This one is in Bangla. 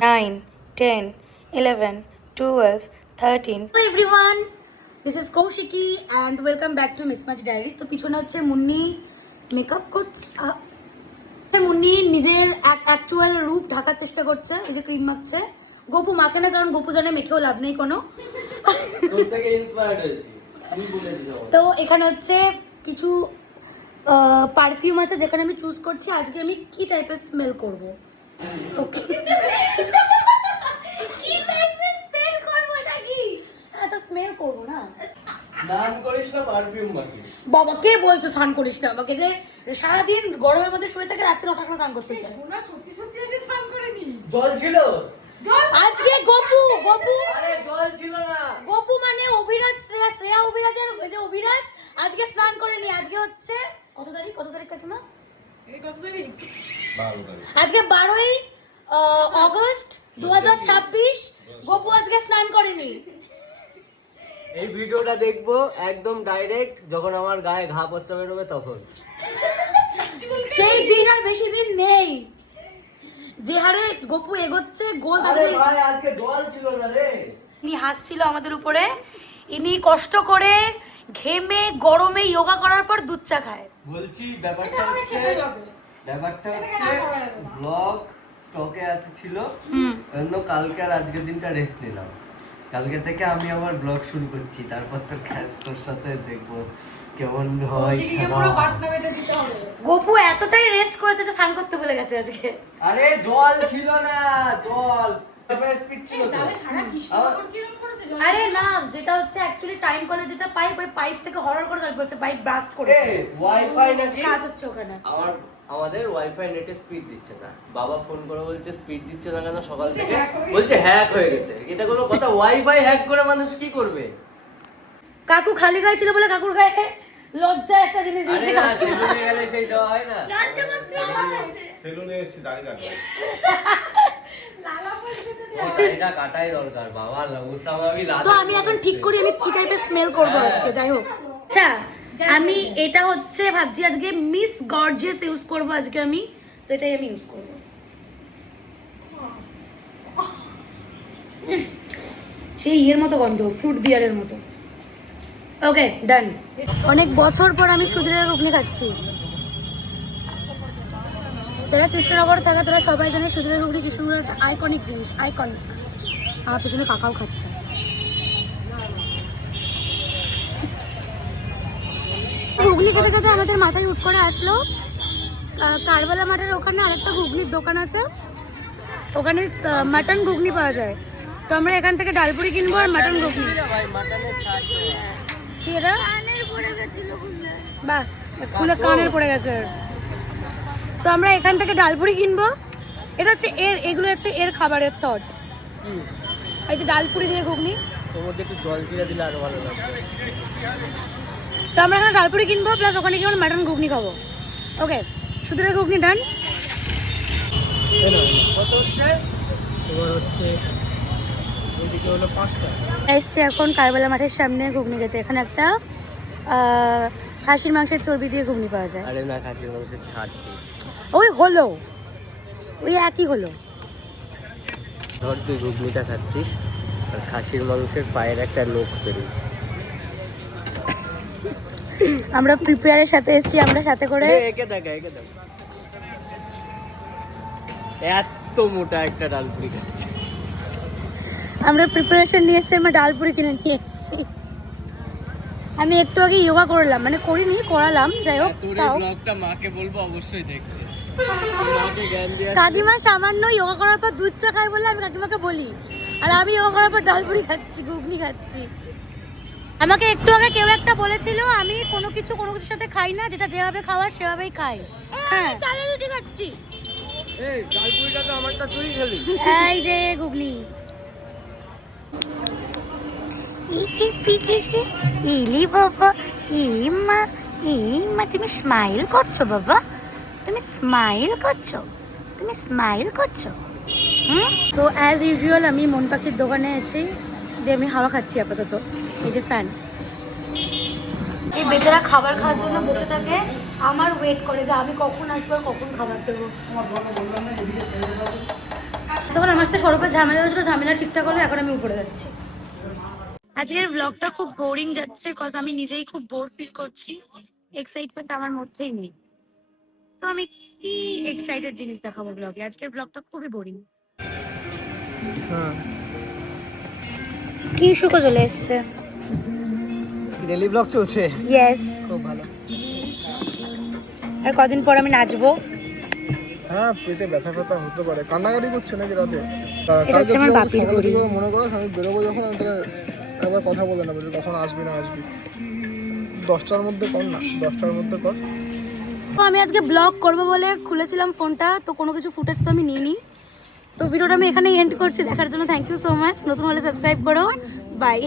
9, 10, 11, 12, 13. Hello everyone, this is Kaushiki and welcome back to Mismatch Diaries. তো পিছনে হচ্ছে মুন্নি মেকআপ করছে, মুন্নি নিজের অ্যাকচুয়াল রূপ ঢাকার চেষ্টা করছে। এই যে ক্রিম মাখছে, গোপু মাখে না কারণ গোপু জানে মেখেও লাভ নেই কোনো। তো এখানে হচ্ছে কিছু পারফিউম আছে যেখানে আমি চুজ করছি আজকে আমি কি টাইপের স্মেল করব। ওকে, কি টাইপের স্মেল করব নাকি? তো স্মেল করব না। স্নান করিস না পারফিউম মাখিস? বাবা কে বলছো স্নান করিস না? আমাকে যে সারাদিন গরমের মধ্যে শুয়ে থাকে রাত্রে 9টার সময় স্নান করতে চায়। ওনা সত্যি সত্যি আজকে স্নান করেনি। জল ছিল আজকে গোপু আরে জল ছিল না। গোপু মানে অভিরাজ, শ্রেয়া অভিরাজের যে অভিরাজ আজকে স্নান করেনি। আজকে হচ্ছে কত তারিখ কাকিমা? এই কত তারিখ? 12 তারিখ। আজকে 12ই অগস্ট 2026। গোপু আজকে স্নান করেনি। এই ভিডিওটা দেখবো একদম ডাইরেক্ট যখন আমার গায়ে ঘা পচা বেরোবে তখন। সেই দিন আর বেশি দিন নেই। যে হারে গোপু এগোচ্ছে গোল আরে ভাই আজকে জল ছিল না রে। ইনি হাসছিল আমাদের উপরে। ইনি কষ্ট করে ঘেমে গরমে যোগা করার পর দুধ চা খায়। বলছি ব্যাপারটা হচ্ছে ব্লগ স্টকে আছে ছিল, জন্য কালকে আর আজকের দিনটা রেস্ট নিলাম। কালকে থেকে আমি আবার ব্লগ শুরু করছি, তারপর তোর সাথে দেখবো কেমন হয়। গোপু এতটাই রেস্ট করেছে যে স্নান করতে ভুলে গেছে আজকে। আরে জল ছিল না, জল স্পিড ছিল তো। তাহলে সারা কৃষ্ণনগর কিরকম করেছে জল? আরে না, যেটা হচ্ছে অ্যাকচুয়ালি টাইম কলে যেটা পাইপ, ওই পাইপ থেকে হরর করে জল পড়ছে, পাইপ ব্রাস্ট করে ওয়াইফাই নাকি কাজ হচ্ছে ওখানে। আমাদের ওয়াইফাই নেটে স্পিড দিচ্ছে না। বাবা ফোন করে বলছে স্পিড দিচ্ছে না কেন সকাল থেকে, hack হয়ে বলছে হ্যাক হয়ে গেছে। এটা কোনো কথা? ওয়াইফাই হ্যাক করে মানুষ কি করবে? কাকু খালি গায়ে ছিল বলে কাকুর গায়ে লজ্জা একটা জিনিস আরে দিয়েছে না, কাকু। সেলুনে গেলে সেই দেওয়া হয় না। লজ্জা করছে। সেলুনে এসে দাড়ি কাটবে। লালা পয়সা ও দাড়িটা কাটাই দরকার বাবা, উসামাবি লাদা। তো আমি এখন ঠিক করি আমি কি টাইপের স্মেল করব আজকে। যাই হোক, আচ্ছা আমি এটা হচ্ছে ভাবছি আজকে মিস গর্জিয়াস ইউজ করব আজকে আমি। তো এটাই আমি ইউজ করব। সেই ইয়ের মতো গন্ধ, ফ্রুট বিয়ারের মতো। ওকে ডান। অনেক বছর পর আমি সুধীরের ঘুগনি খাচ্ছি। যারা কৃষ্ণনগরে থাকে তারা সবাই জানে সুধীরের ঘুগনি কৃষ্ণনগরের একটা আইকনিক জিনিস, আইকনিক। আমার পেছনে কাকাও খাচ্ছে। ঘুগনি খেতে খেতে আমাদের মাথায় উঠ করে আসলো কারবালা মাঠের ওখানে আরেকটা ঘুগনির দোকান আছে, ওখানে মাটন ঘুগনি পাওয়া যায়। তো আমরা এখান থেকে ডালপুরি কিনবো আর মাটন ঘুগনি। কি এটা? বাহ, খুলে কানের পড়ে গেছে। তো আমরা এখান থেকে ডালপুরি কিনবো। এটা হচ্ছে এগুলো হচ্ছে এর খাবারের থট। এই যে ডালপুরি দিয়ে ঘুগনি, তোর মধ্যে একটু জল চিরা দিলে আরো ভালো লাগবে। তো আমরা এখানে ডালপুরি কিনবো প্লাস ওখানে গিয়ে আমরা মাটন ঘুগনি খাবো। ওকে, সুতরাং ঘুগনি ডান। কত হচ্ছে? তোমার হচ্ছে ওইদিকে হলো 5 টাকা। এসছি এখন কারবালা মাঠের সামনে ঘুগনি খেতে। এখানে একটা খাসির মাংসের চর্বি দিয়ে ঘুগনি পাওয়া যায়। আরে না, খাসির মাংসের ছাড় দিই। ওই হলো, ওই একই হলো। ধর তুই ঘুগনিটা খাচ্ছিস আর খাসির মাংসের পায়ের একটা নখ বেরিয়ে। আমরা প্রিপেয়ারের সাথে এসেছি, আমরা সাথে করে একে দেখা এত মোটা একটা ডালপুরি খাচ্ছে। আমরা প্রিপারেশন নিয়ে এসেছি, আমরা ডালপুরি কিনে নিয়ে এসেছি। আমি একটু আগে যোগা করলাম, মানে করিনি, করালাম। যাই হোক, তাও ব্লগটা মাকে বলবো অবশ্যই দেখতে। মাকে জ্ঞান দিয়ে কাকিমা সামান্য যোগা করার পর দুধ চা খাই বলে আমি কাকিমাকে বলি, আর আমি যোগা করার পর ডালপুরি খাচ্ছি, ঘুগনি খাচ্ছি। আমাকে একটু আগে কেউ একটা বলেছিল আমি কোনো কিছুর সাথে খাই না, যেটা যেভাবে খাওয়ার সেভাবেই খাই। হ্যাঁ, চালের রুটি খাচ্ছি। এই ডালপুরিটা তো আমারটা তুই খেলি। এই যে ঘুগনি। ইলি বাবা, ইমা ইমা, তুমি স্মাইল করছো বাবা, তুমি স্মাইল করছো। তো অ্যাজ ইউজুয়াল আমি মন পাখির দোকানে আছি, দিয়ে আমি হাওয়া খাচ্ছি আপাতত। এই যে ফ্যান। এই বেচারা খাবার খাওয়ার জন্য বসে থাকে, আমার ওয়েট করে যে আমি কখন আসবো আর কখন খাবার দেবো। তখন আমার সাথে সরবের ঝামেলা হয়েছিল, ঝামেলা ঠিকঠাক হলো, এখন আমি উপরে যাচ্ছি। আজকের ব্লগটা খুব বোরিং যাচ্ছে, কজ আমি নিজেই খুব বোর ফিল করছি, এক্সাইটমেন্ট আমার মধ্যেই নেই। তো আমি কি এক্সাইটেড জিনিস দেখাবো ব্লগে? আজকের ব্লগটা খুবই বোরিং। কি শুকো চলে এসছে, ডেলি ব্লগ চলছে। ইয়েস, খুব ভালো। আর কদিন পর আমি নাচবো। হ্যাঁ, পেটে ব্যথা ব্যথা হতে পারে। কান্নাকাটি করছে নাকি রাতে? এটা হচ্ছে আমার বাপির ঘড়ি। মনে করো আমি বেরোবো যখন, আমি তাহলে একবার কথা বলে নেবো যে কখন আসবি না আসবি। 10টার মধ্যে কর না, 10টার মধ্যে কর। তো আমি আজকে ব্লগ করবো বলে খুলেছিলাম ফোনটা, তো কোনো কিছু ফুটেজ তো আমি নিইনি। তো ভিডিওটা আমি এখানেই এন্ড করছি। দেখার জন্য থ্যাংক ইউ সো মাচ। নতুন হলে সাবস্ক্রাইব করো। বাই।